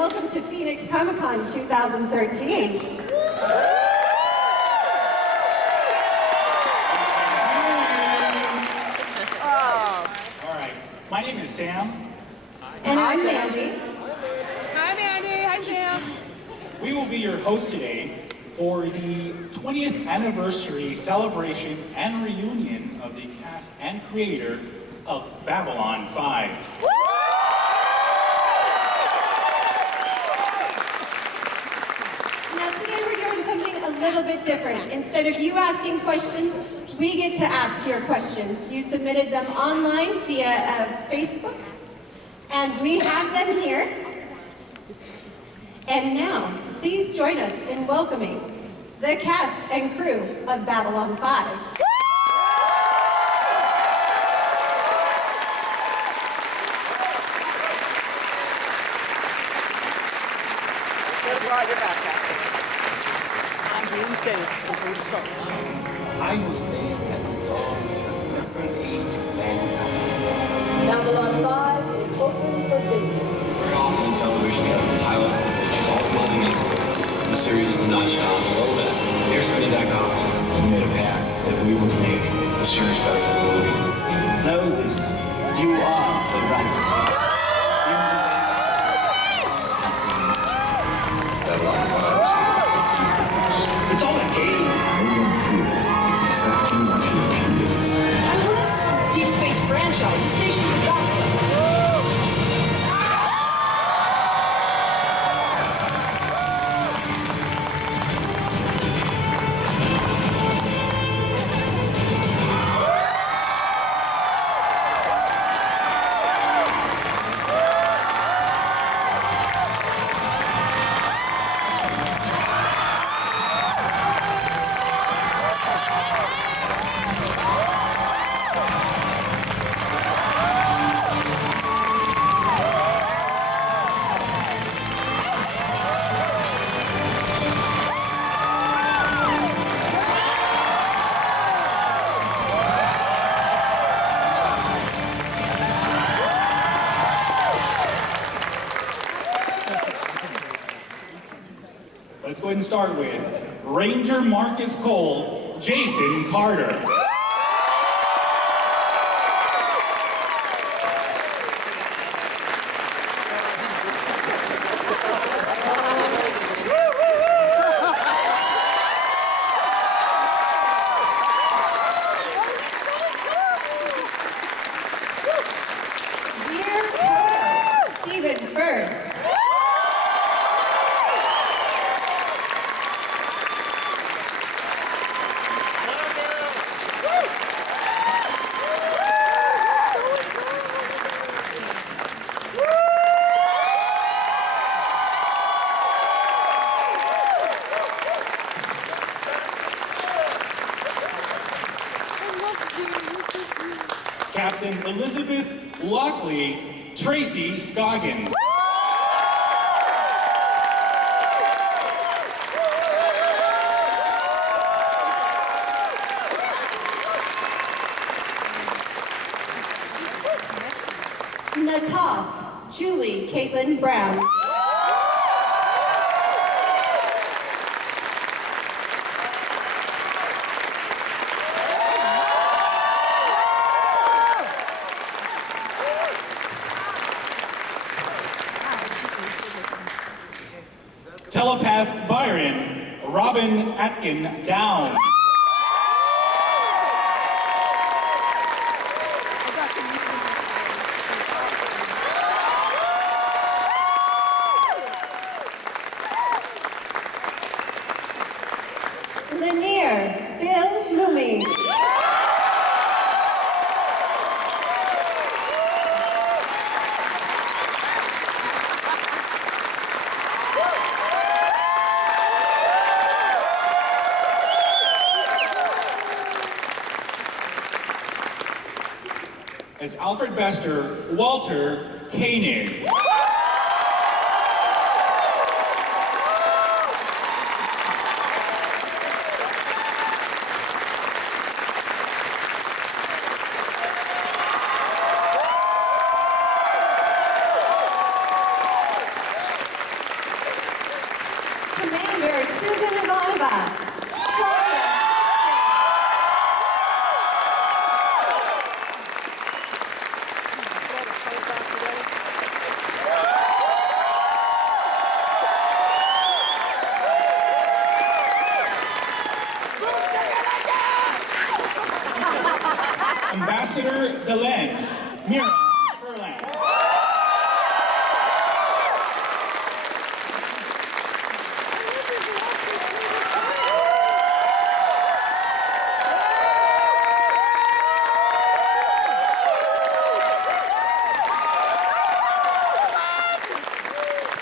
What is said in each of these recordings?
welcome to Phoenix Comicon 2013. All right, my name is Sam. And I'm Mandy. Hi, Mandy. Hi, Sam. We will be your host today for the 20th anniversary celebration and reunion of the cast and creator of Babylon 5. Now today we're doing something a little bit different. Instead of you asking questions, we get to ask your questions. You submitted them online via Facebook, and we have them here. And now, please join us in welcoming the cast and crew of Babylon 5. I was there at the dawn of the age of mankind. Babylon 5 is open for business. Very often in television, you have a pilot, which is all building into it. The series is a notch down below that. Here's Spinny.com. We made a pact that we would make the series better than the movie. Know this. You are the writer. Babylon 5 is It's all a game. everyone here is exactly what he appears. I know that's Deep Space franchise. The station's about something. Let's go ahead and start with Ranger Marcus Cole, Jason Carter. Dear Koenig, Stephen Furst. Captain Elizabeth Lockley, Tracy Scoggins. Nataf, Julie Caitlin Brown. Telepath Byron, Robin Atkin Down. Lanier, Bill Mumy. As Alfred Bester, Walter Koenig. Ambassador Delenn, Mira Furlan.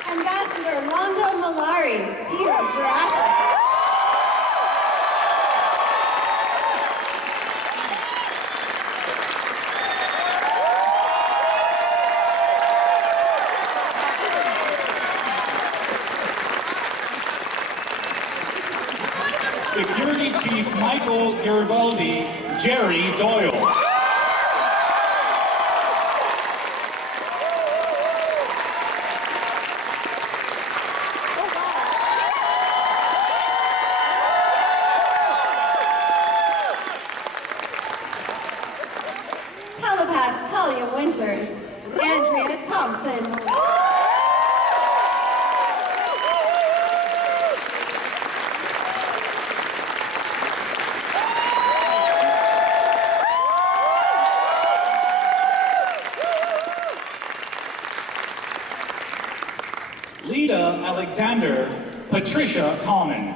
Ambassador Londo Malari, Peter Jurasik. Security Chief Michael Garibaldi, Jerry Doyle. Telepath Talia Winters, Andrea Thompson. Lita Alexander, Patricia Tallman.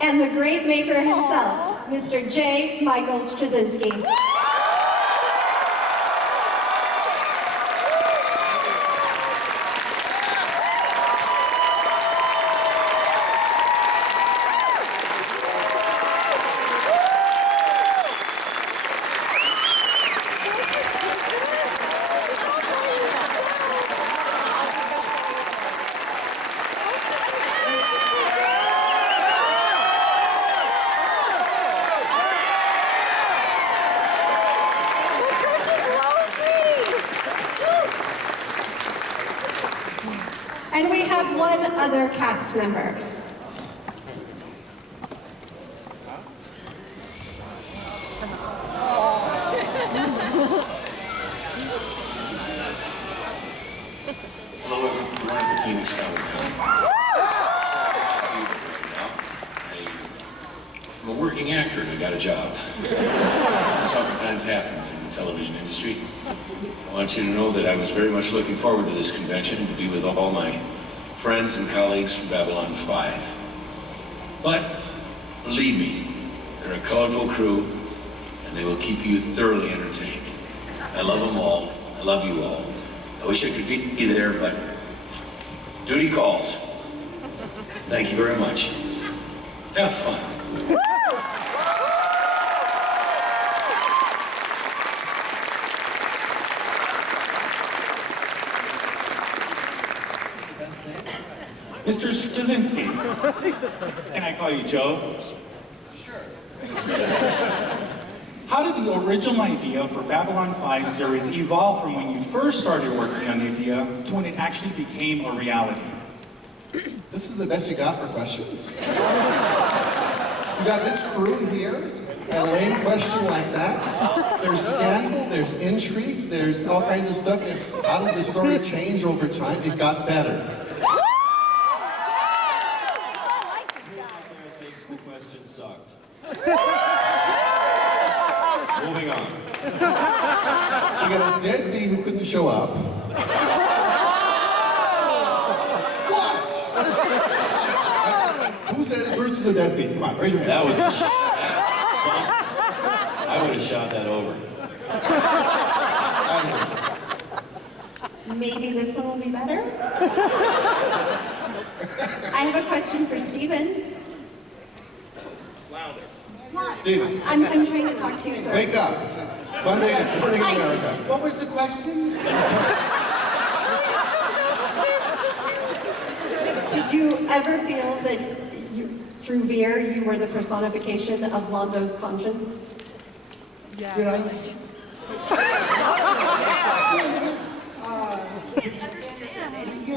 And the great maker himself, Mr. J. Michael Straczynski. And we have one other cast member. Hello, everyone at the Phoenix Comicon. I'm a working actor and I got a job. This sometimes happens in the television industry. I want you to know that I was very much looking forward to this convention to be with all my friends and colleagues from Babylon 5. But believe me, they're a colorful crew and they will keep you thoroughly entertained. I love them all. I love you all. I wish I could be there, but duty calls. Thank you very much. Have fun. Mr. Straczynski. Can I call you Joe? Sure. How did the original idea for Babylon 5 series evolve from when you first started working on the idea to when it actually became a reality? This is the best you got for questions? You got this crew here, a lame question like that? There's scandal, there's intrigue, there's all kinds of stuff. And how did the story change over time? It got better. The question sucked. Moving on. We got a deadbeat who couldn't show up. What? Who says Bruce is a deadbeat? Come on, raise your hand. That was a that sucked. I would have shot that over. Maybe this one will be better? I have a question for Stephen. Stephen, I'm trying to talk to you, sir. wake up. It's Monday, it's Morning in America. What was the question? Did you ever feel that through Veer, you were the personification of Londo's conscience? Yeah. Did I?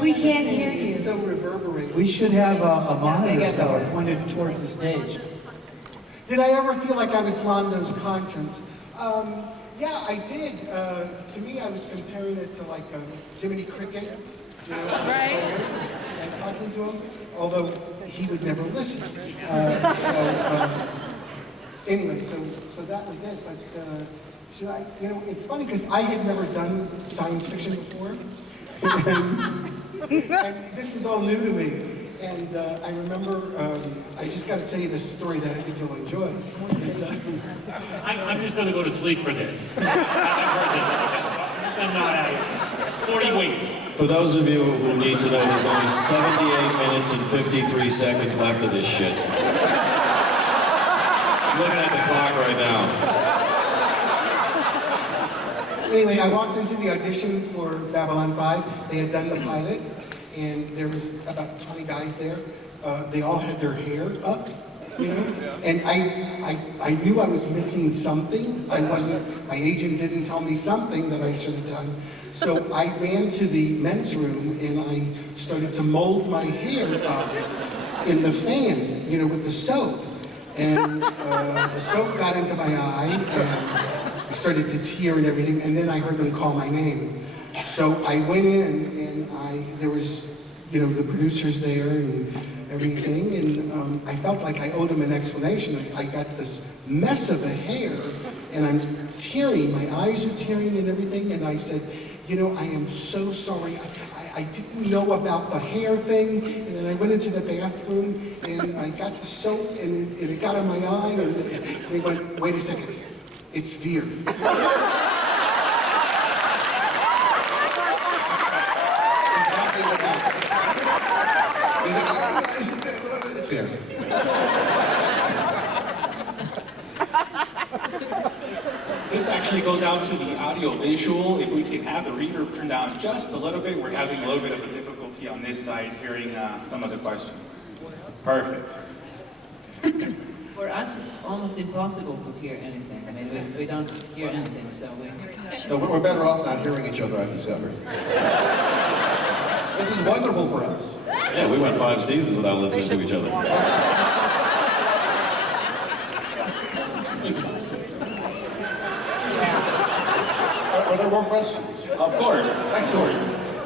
We can't hear you. So reverberating. We should have a monitor so pointed towards the stage. Did I ever feel like I was Londo's conscience? Yeah, I did. To me, I was comparing it to like Jiminy Cricket, you know, and talking to him, although he would never listen. Anyway, so that was it. But should I, you know, it's funny because I had never done science fiction before. And this was all new to me. And I remember, I just got to tell you this story that I think you'll enjoy. I'm just going to go to sleep for this. I've heard this. I'm just going to nod out. 40 weeks. For those of you who need to know, there's only 78 minutes and 53 seconds left of this shit. I'm looking at the clock right now. Anyway, I walked into the audition for Babylon 5. They had done the pilot. And there was about 20 guys there. They all had their hair up, you know? And I knew I was missing something. My agent didn't tell me something that I should have done. So I ran to the men's room and I started to mold my hair up in the fan, you know, with the soap. And the soap got into my eye and I started to tear and everything. And then I heard them call my name. So I went in and there was, you know, the producers there and everything, and I felt like I owed them an explanation. I got this mess of a hair, and I'm tearing, my eyes are tearing and everything, and I said, you know, I am so sorry. I didn't know about the hair thing, and then I went into the bathroom, and I got the soap, and it got in my eye, and they went, wait a second, it's Veer. This actually goes out to the audio visual. If we can have the reverb turned down just a little bit, we're having a little bit of a difficulty on this side hearing some of the questions. Perfect. For us, it's almost impossible to hear anything. I mean, we don't hear anything, so we... No, we're better off not hearing each other, I've discovered. This is wonderful for us. Yeah, we went 5 seasons without listening to each other. Are there more questions? Of course. Excellent.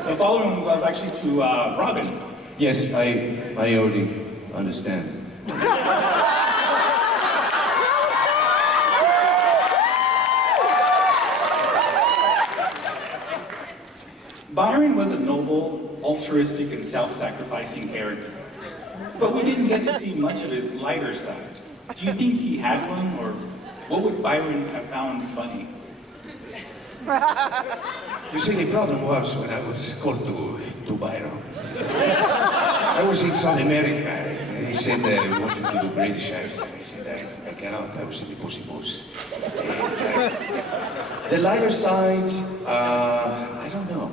The following one was actually to Robin. Yes, I already understand. Byron was a noble, altruistic, and self-sacrificing character. But we didn't get to see much of his lighter side. Do you think he had one, or what would Byron have found funny? You see, the problem was when I was called to Byron. I was in South America, and he said that I want you to do British accent. I said, I cannot, I was in the Pussy Boots. And, the lighter side, I don't know.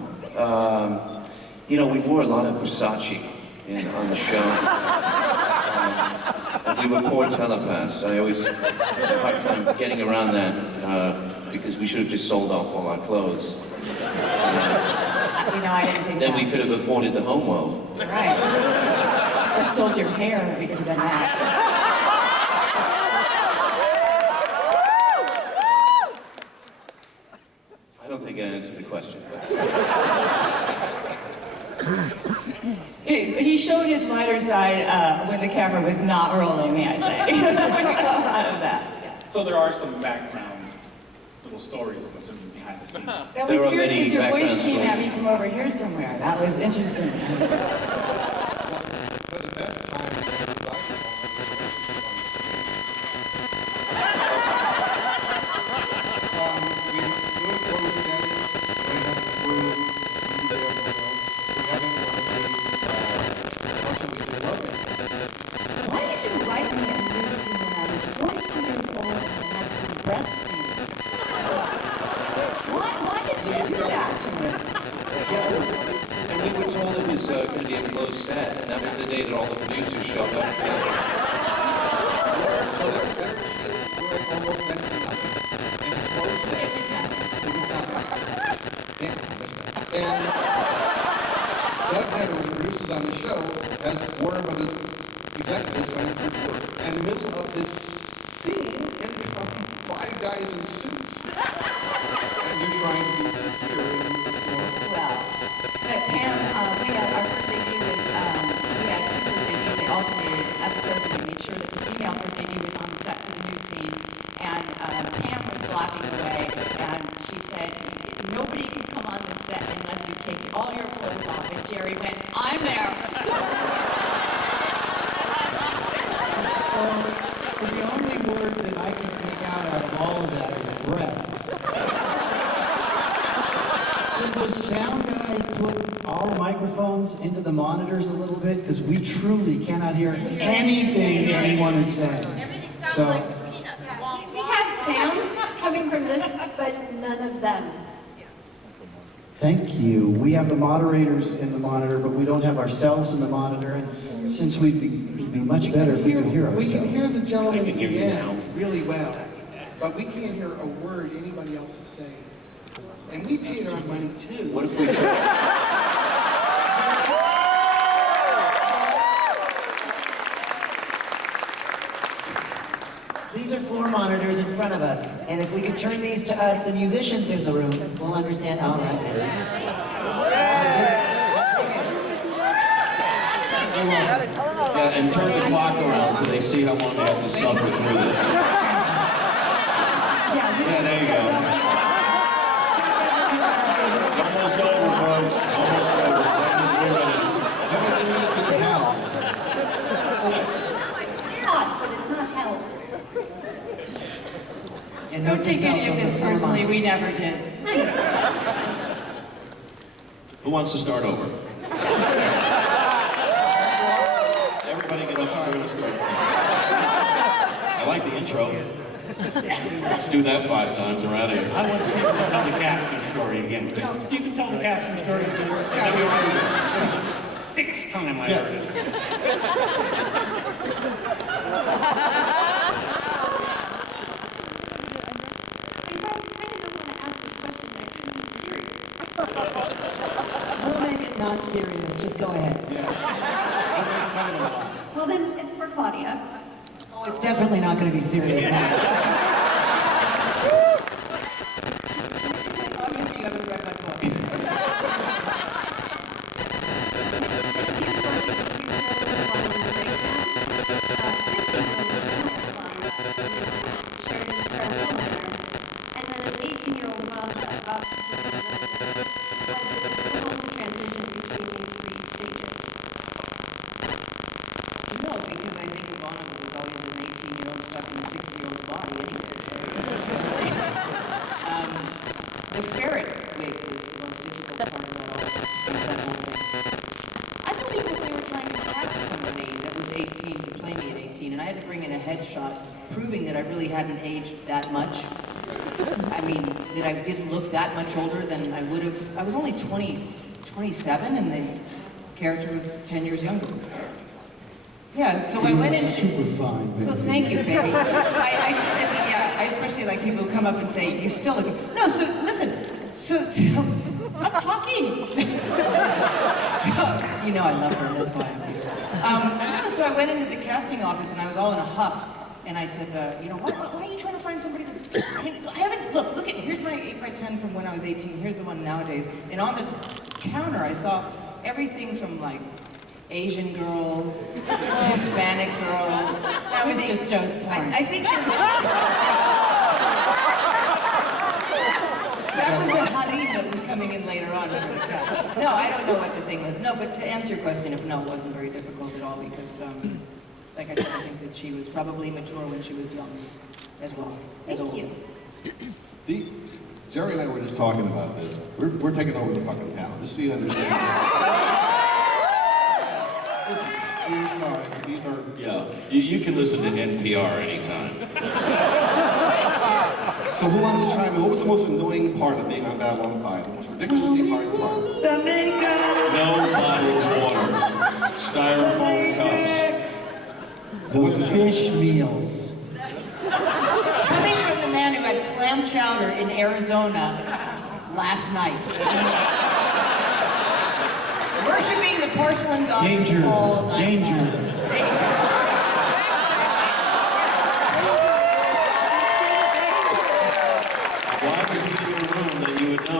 You know, we wore a lot of Versace on the show. And we were poor telepaths. I always had a hard time getting around that because we should have just sold off all our clothes. You know, I didn't think Then that. we could have afforded the home world. Right. Or sold your hair if we could have done that. I don't think I answered the question. He showed his lighter side when the camera was not rolling, may I say. Out of that. So there are some background little stories, I'm assuming, behind the scenes. That was weird because your voice came at me from over here somewhere. That was interesting. Why did you write me a nude scene when I was 42 years old and I had to be breastfeeding? Why did you do that to me? And we were told it was going to be a closed set, and that was the day that all the producers showed up. So they're almost next to nothing. And a closed set. It was nothing. Damn, I missed that. And Doug Heather, one of the producers on the show, has word of his executives going to tour. And in the middle of this scene and come 5 guys in suits. And you're trying to be sincere and Well, but Pam, we had our first AD was, we had 2 first ADs. They alternated episodes, and we made sure that the female first AD was on the set for the nude scene. And Pam was blocking away, and she said, nobody can come on this set unless you take all your clothes off. And Jerry went, I'm there. So the only word that I can pick out of all of that is breasts. Did the sound guy put our microphones into the monitors a little bit? Because we truly cannot hear anything anyone is saying. So We have sound coming from this, but none of them. thank you. We have the moderators in the monitor, but we don't have ourselves in the monitor. And since it'd be much better if we could hear We ourselves. can hear the gentleman I at can hear the you end now. really well, but we can't hear a word anybody else is saying. And we paid our money too. What if we took... These are floor monitors in front of us, and if we could turn these to us, the musicians in the room, will understand all right. Yeah, and turn the clock around so they see how long they have to suffer through this. Yeah, there you go. It's almost over, folks. Almost over. 73 minutes. 73 minutes in hell. It's hot, but it's not hell. And Don't take any of this personally, we never did. Who wants to start over? Everybody get up and start. I like the intro. Let's do that 5 times. We're out of here. I want Stephen to tell the casting story again. Could Stephen tell the casting story again? Yeah. 6th time I heard it. Because I kind of don't want to ask this question. I think it's serious. We'll make it not serious, just go ahead. Well, then it's for Claudia. Oh, it's definitely not going to be serious now. Obviously, you haven't read my book. And then an 18-year-old mom about to transition between these 3 stages. No, because I think Ivanova was always an 18-year-old stuck in a 60-year-old's body anyway, so it doesn't really... The ferret wig was the most difficult part of that whole thing. I believe that they were trying to cast somebody that was 18 to play me at 18, and I had to bring in a headshot proving that I really hadn't aged that much. I mean, that I didn't look that much older than I would have. I was only 27, and the character was 10 years younger. Yeah, so I went in. Super fine, baby. Well, thank you, baby. I especially like people who come up and say, "You still look." No, so listen. So I'm talking. So you know I love her. That's why I'm here. No, so I went into the casting office and I was all in a huff. And I said, you know, why are you trying to find somebody that's... I mean, I haven't... Look, here's my 8x10 from when I was 18. Here's the one nowadays. And on the counter, I saw everything from, like, Asian girls, Hispanic girls. That was just Joe's porn. I think that was a harem that was coming in later on. No, I don't know what the thing was. No, but to answer your question, no, it wasn't very difficult at all because... like I said, I think that she was probably mature when she was young as well. Thank you. Jerry and I were just talking about this. We're taking over the fucking town, just so you understand. Listen, we're sorry, these are... Yeah, you can listen to NPR anytime. So who wants to chime in? What was the most annoying part of being on Babylon 5? The most ridiculously hard part? No bottled water. Styrofoam cups. The fish meals. Coming from the man who had clam chowder in Arizona last night. Worshipping the porcelain goddess Danger, all night danger. long.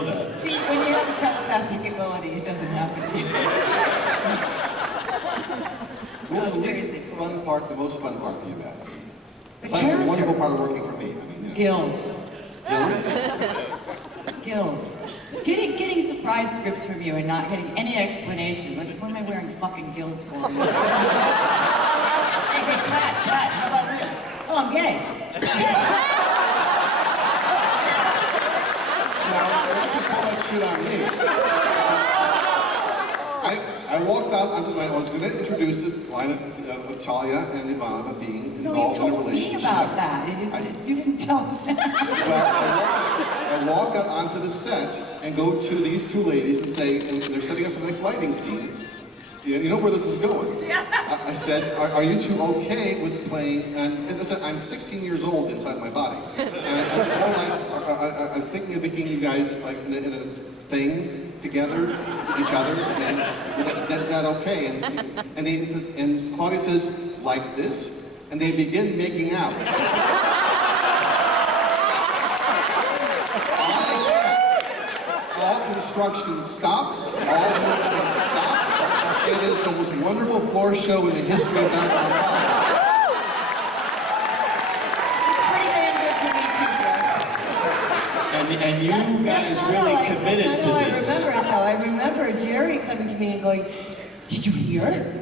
know that. See, when you have the telepathic ability, it doesn't happen. What was the seriously. least fun part, the most fun part for you guys? The It's like the character. wonderful part of working for me. I mean, Gills. Gills? Gills. Getting surprise scripts from you and not getting any explanation. What am I wearing fucking gills for? Hey, Pat, how about this? Oh, I'm gay. Now, don't you pull that shit on me. I walked out onto the line. I was going to introduce the line of Talia and Ivana being involved in a relationship. No, you told me about that. You didn't tell me that. Well, I walk out onto the set and go to these two ladies and say, and they're setting up for the next lighting scene. You know where this is going. I said, are you two okay with playing? And I said, I'm 16 years old inside my body. And it was more like, I was thinking of making you guys like in a thing together with each other, and is that okay? And Claudia says, like this, and they begin making out. On the set, all construction stops, all movement stops. It is the most wonderful floor show in the history of Babylon 5. Pretty damn good for me too, bro. And you guys really committed to this. That's how I remember it, though. I remember Jerry coming to me and going, "Did you hear?"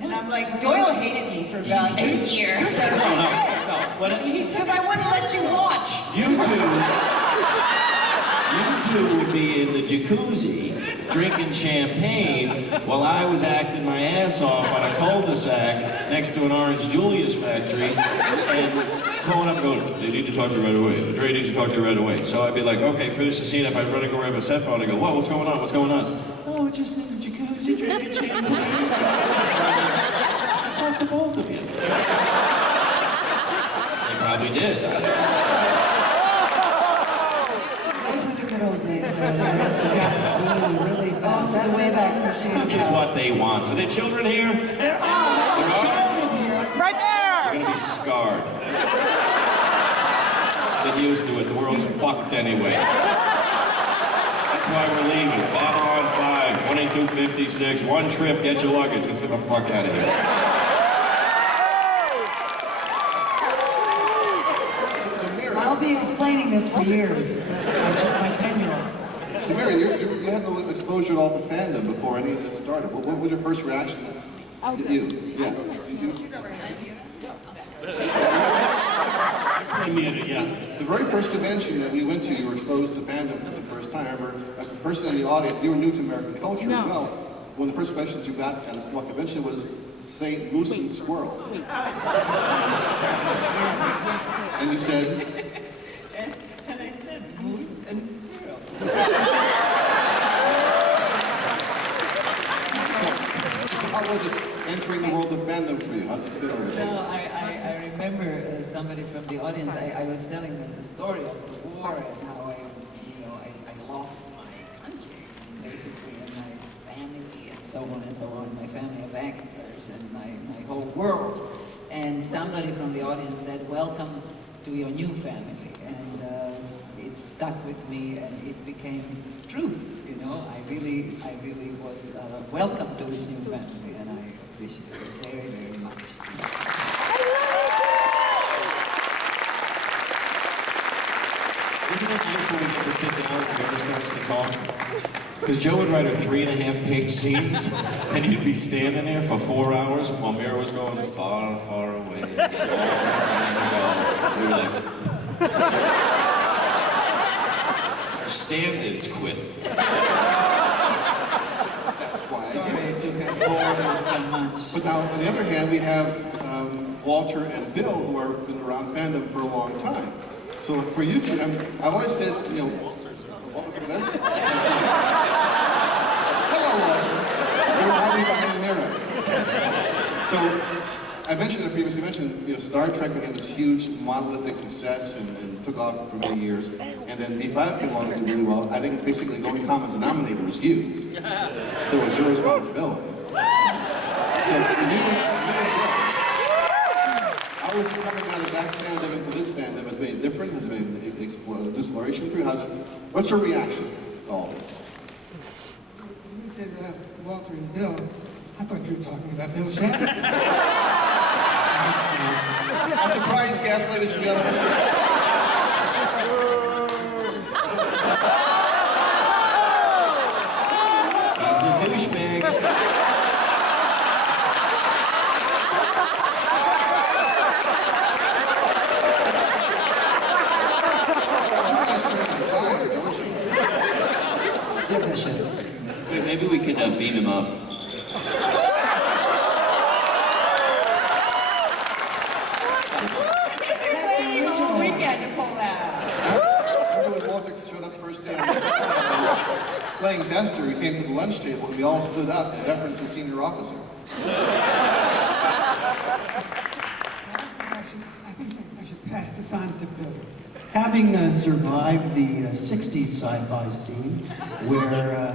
And I'm like, Doyle hated me for about 8 years. No. Because I wouldn't let you watch. You two would be in the jacuzzi drinking champagne while I was acting my ass off on a cul-de-sac next to an Orange Julius factory and calling up and going, they need to talk to you right away. Dre needs to talk to you right away. So I'd be like, okay, finish the scene up. I'd run and go grab a set phone and go, whoa, what's going on? What's going on? Oh, just in the jacuzzi drinking champagne. Fuck the both of you. They probably did. Those were the good old days. This has gotten really fast. That's way back. This is what they want. Are there children here? There are. My child is here. Right there! You're gonna be scarred. Get used to it. The world's fucked anyway. That's why we're leaving. Babylon 5, 2256. One trip, get your luggage. Let's get the fuck out of here. I'll be explaining this for years. My tenure. So Mary, you had no exposure at all to fandom before any of this started. What was your first reaction? You? Yeah. You? The very first convention that we went to, you were exposed to fandom for the first time. I remember, as a person in the audience, you were new to American culture as well. One of the first questions you got at a small convention was, say, moose and squirrel. And you said? And I said, moose and squirrel. So, how was it entering the world of fandom for you? How's it been over the No, years? I remember somebody from the audience, I was telling them the story of the war and how I lost my country, basically, and my family, and so on and so on, my family of actors, and my whole world. And somebody from the audience said, welcome to your new family. And it stuck with me, and it became truth, you know. I really was welcome to his new family, and I appreciate it very, very much. Isn't it nice when we get to sit down and whoever starts to talk? Because Joe would write her 3.5-page scenes, and he'd be standing there for 4 hours while Mira was going far, far away. All the time ago. We were like, our stand-ins quit. That's why I get it. So much. But now, on the other hand, we have Walter and Bill, who have been around fandom for a long time. So for you two, I've always said, you know, Walter's over there? Hello, Walter. You're hiding behind Mira. So I previously mentioned, you know, Star Trek became this huge monolithic success and took off for many years. And then B5 came along and did really well. I think it's basically the only common denominator is you. So it's your responsibility. So for you, how is it coming out of that fandom into this fandom? Has it been different? Has it been exploration through? How's it? What's your reaction to all this? When you said Walter and Bill, I thought you were talking about Bill Shatner. A surprise guest, ladies and gentlemen. He's a douchebag. Wait, maybe we can beam him up. All weekend to pull that. Remember when Walter showed up the first day playing Bester, he came to the lunch table and we all stood up in deference to senior officer. I should pass this on to Billy. Having survived the 60s sci-fi scene, where,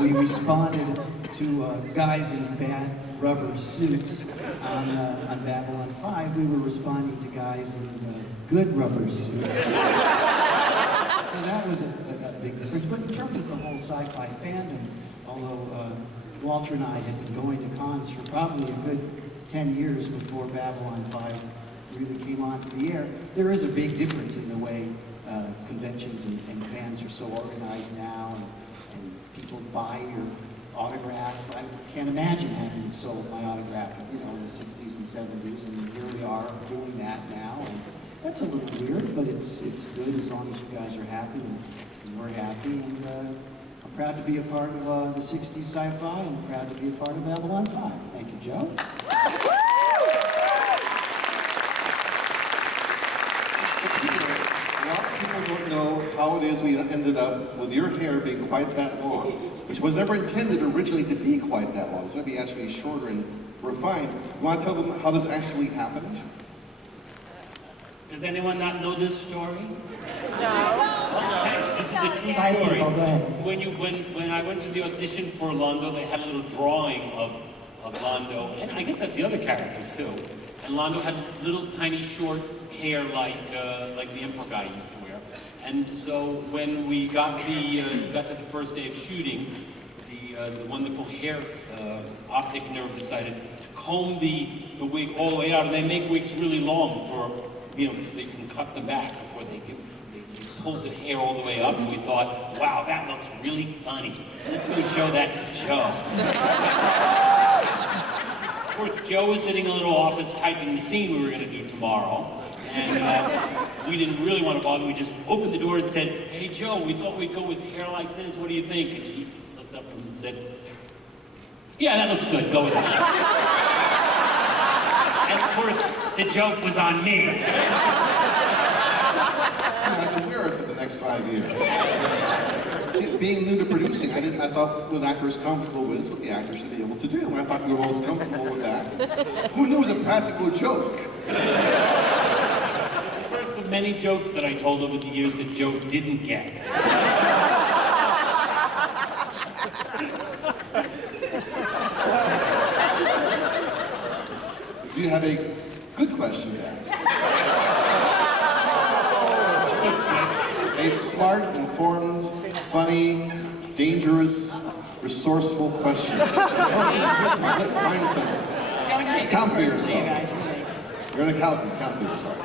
we responded to guys in bad rubber suits on Babylon 5, we were responding to guys in good rubber suits. So that was a big difference. But in terms of the whole sci-fi fandom, although Walter and I had been going to cons for probably a good 10 years before Babylon 5 really came onto the air, there is a big difference in the way conventions and fans are so organized now, and people buy your autograph. I can't imagine having sold my autograph, in the 60s and 70s, and here we are doing that now. And that's a little weird, but it's good as long as you guys are happy and we're happy. And I'm proud to be a part of the 60s sci-fi, and proud to be a part of Babylon 5. Thank you, Joe. A lot of people don't know how it is we ended up with your hair being quite that long, which was never intended originally to be quite that long. It's going to be actually shorter and refined. You want to tell them how this actually happened? Does anyone not know this story? No. Okay, this is a true Five story. people, go ahead. When I went to the audition for Londo, they had a little drawing of Londo, and I guess the other characters too. And Londo had little tiny short hair like the Emperor guy used to wear. And so when we got to the first day of shooting, the wonderful hair optic nerd decided to comb the wig all the way out, and they make wigs really long for so they can cut them back before they pulled the hair all the way up, and we thought, wow, that looks really funny. Let's go show that to Joe. Of course, Joe was sitting in a little office typing the scene we were going to do tomorrow, and we didn't really want to bother. We just opened the door and said, hey, Joe, we thought we'd go with hair like this. What do you think? And he looked up and said, yeah, that looks good. Go with it. And of course, the joke was on me. I've been wearing it for the next 5 years. See, being new to producing, I thought what an actor is comfortable with is what the actor should be able to do. And I thought you were always comfortable with that. Who knew it was a practical joke? It's the first of many jokes that I told over the years that Joe didn't get. Do you have a good question to ask? A smart, informed, funny, dangerous, resourceful question. Find something. Don't take Count for this personally, yourself. you guys. You're an accountant. Count for yourself.